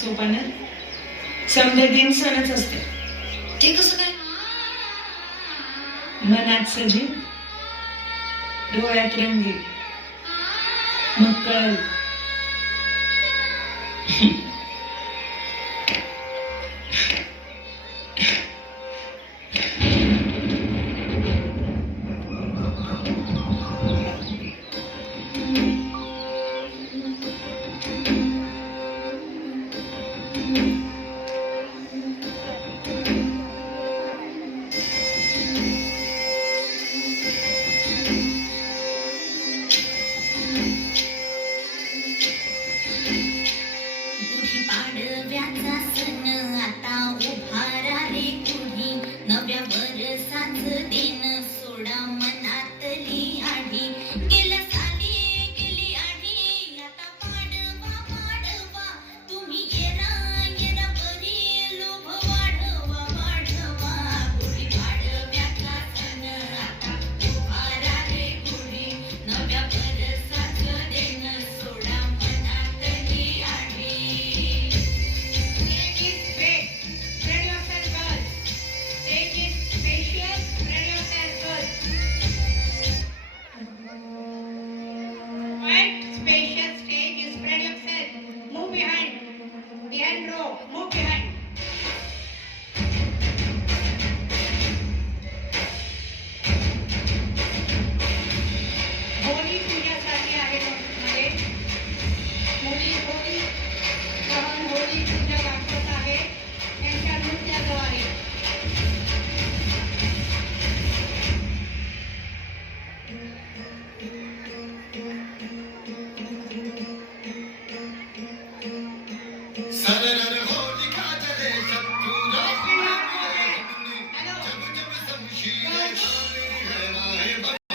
सोपा ना. समजा 3 सणच असते. ते कसं काय? मनात सजी, डोळ्यात रंगी, मग कळल. गुढीपाडव्याचा सण आता उभारा रे गुढी, नव्या वर्षाचं दिन सोडा मनातली आढी. गेल्या साली गेली आढी, आता पाडवा पाडवा, तुम्ही येरा येरा बरी लोभ वाढवा वाढवा. गुढीपाडव्याचा सण आता उभारा रे गुढी, नव्या वर्षाचं दिन सोडा मनातली आढी. Quiet, spacious stage, you spread yourself. Move behind. Behind row. Move behind. Holi तुझ्यासाठी आहे मध्ये. मुली होळी ग्रहण होळी पूजा दाखवत आहे त्यांच्या नृत्याद्वारे. सरर हो